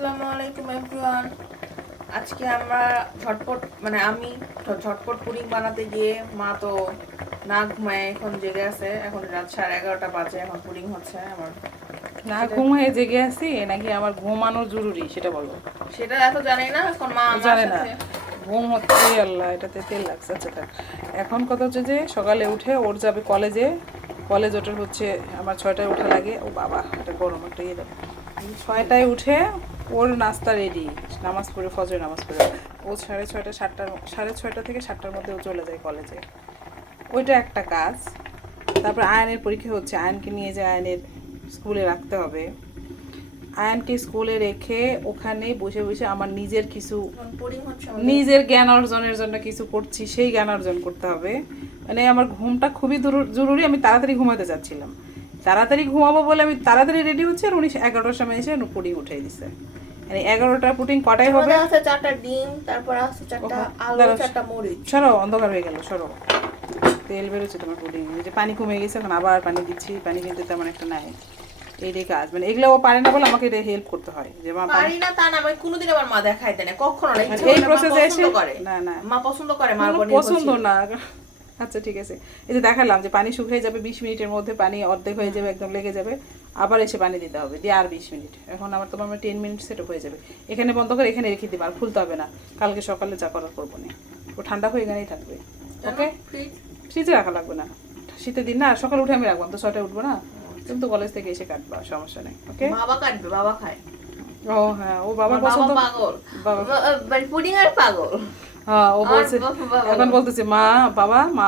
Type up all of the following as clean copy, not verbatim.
আসসালামু আলাইকুম এভরিওয়ান। আজকে আমরা আমি ঝটপট পুডিং বানাতে গিয়ে মা তো না ঘুমায় এখন জেগে আছে। এখন রাত 11:30 বাজে, এখন পুডিং হচ্ছে আমার। না ঘুমায় জেগে আছি নাকি আমার ঘুমানো জরুরি সেটা বলো। সেটা এত জানি না, এখন মা আমার জানে না সাথে ঘুম হচ্ছে। আল্লাহ, এটাতে তেল লাগছে। আচ্ছা থাক। এখন কথা হচ্ছে যে সকালে উঠে ওর যাবে কলেজে। কলেজ ওটার হচ্ছে আমার 6টায় ওঠা লাগে। ও বাবা, এটা গরম একটা ইয়ে দেবে। 6টায় উঠে ওর নাস্তা রেডি, নামাজ পড়ে ফজরের নামাজ পড়ে ও 6:30 থেকে 7টার মধ্যে ও চলে যায় কলেজে। ওইটা একটা কাজ। তারপর আয়নের পরীক্ষা হচ্ছে, আয়নকে নিয়ে যায় আয়নের স্কুলে রাখতে হবে। আয়নকে স্কুলে রেখে ওখানে বসে বসে আমার নিজের কিছু পুডিং হচ্ছে নিজের জ্ঞান অর্জনের জন্য কিছু করছি, সেই জ্ঞান অর্জন করতে হবে। মানে আমার ঘুমটা খুবই জরুরি। আমি তাড়াতাড়ি ঘুমাতে চাচ্ছিলাম, তাড়াতাড়ি ঘুমাবো বলে আমি তাড়াতাড়ি রেডি হচ্ছে, আর উনি 11টার সময় এসে পুডিং উঠিয়ে দিছে। মানে 11টা পুডিং কটায় হবে? আছে 4টা ডিম, তারপর আছে 4টা আলু, 4টা মরিচ। সরো, অন্ধকার হয়ে গেল, সরো। তেল বেরোচ্ছে তোমার পুডিং। এই যে পানি কমে গেছে, এখন আবার পানি দিচ্ছি। পানি কিন্তু তেমন একটা নাই। এই কাজ মানে এগুলো ও পারে না বলে আমাকে হেল্প করতে হয়। যে মা পারি না তা না, আমি কোনোদিন আমার মা দেখাই দেয় না, কখনো না। এই প্রসেসে এসে না না মা পছন্দ করে, মার উপর পছন্দ না। আচ্ছা ঠিক আছে। এই যে দেখালাম যে পানি শুকিয়ে যাবে 20 মিনিটের মধ্যে, পানি অর্ধেক হয়ে যাবে, একদম লেগে যাবে। আবার এসে পানি দিতে হবে, দিয়ে আর 20 মিনিট। এখন আবার তোমার 10 মিনিট সেট হয়ে যাবে। এখানে বন্ধ করে এখানে রেখে দিবা, আর খুলতে হবে না। কালকে সকালে যা করার করবো না। ও ঠান্ডা হয়ে এখানেই থাকবে। ওকে, ফ্রিজে রাখা লাগবে না। শীতের দিন না, সকালে উঠে আমি রাখবো, তো 6টায় উঠবো না। তুমি তো কলেজ থেকে এসে কাটবা, সমস্যা নেই। ওকে, বাবা কাটবে, বাবা খায়। ও হ্যাঁ, ও বাবা পছন্দ। পাগল, বাবা পুডিং আর পাগল। হ্যাঁ, ও বলছে এখন বলতেছে মা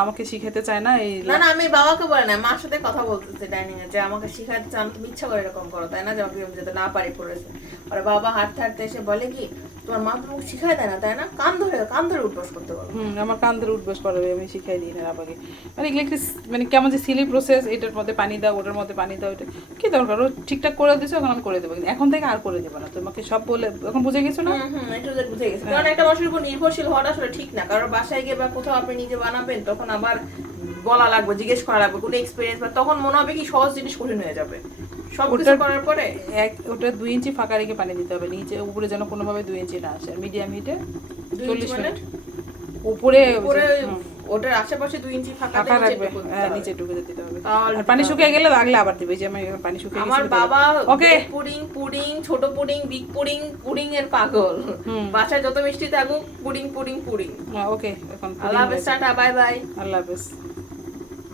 আমাকে শিখাতে চায় না। এই না আমি বাবাকে বলে না, মার সাথে কথা বলতেছে ডাইনিং এ, যে আমাকে শিখাতে চান, তুমি ইচ্ছা করে এরকম করো তাই না, যে আমাকে যেতে না পারি পড়েছে। আর বাবা হাঁটতে হাঁটতে এসে বলে কি, তোমার মা তোমাকে শিখায় দেয় না তাই না, কান ধরে উঠবস করতে বলো। আমার কান ধরে উঠবস করাবে, আমি শিখাই দিই না বাবাকে। মানে এগুলো একটু মানে কেমন যে সিলি প্রসেস, এটার মধ্যে পানি দাও, ওটার মধ্যে পানি দাও, এটা কি দরকার? ও ঠিকঠাক করে দিছো, এখন আমি করে দেবো। কিন্তু এখন থেকে আর করে দেবো না, তোমাকে সব বলে। এখন বুঝে গেছো না? একটু বুঝে গেছি। কারণ একটা মানুষের উপর নির্ভরশীল হওয়াটা আসলে ঠিক না। কারণ বাসায় গিয়ে বা কোথাও আপনি নিজে বানাবেন, তখন আবার বলা লাগবে, জিজ্ঞেস করা লাগবে কোনো এক্সপিরিয়েন্স, বা তখন মনে হবে কি সহজ জিনিস কঠিন হয়ে যাবে। সব কিছু করার পরে ওটা 2 ইঞ্চি ফাঁকা রেখে পানি দিতে হবে, নিচে উপরে যেন কোনোভাবে 2 ইঞ্চি না আসে। মিডিয়াম হিটে 40 মিনিট উপরে ওটার আশেপাশে 2 ইঞ্চি ফাঁকা রাখবে। হ্যাঁ, নিচে ঢুকে দিতে হবে। আর পানি শুকিয়ে গেলে লাগলে আবার দিবে। যে আমি পানি শুকিয়ে গেছে। আমার বাবা ওকে পুডিং, ছোট পুডিং, বিগ পুডিং এর পাগল। বাসায় যত মিষ্টি থাকুক, পুডিং। ওকে, এখন আল্লাহ হাফেজ, টাটা, বাই বাই। আল্লাহ হাফেজ।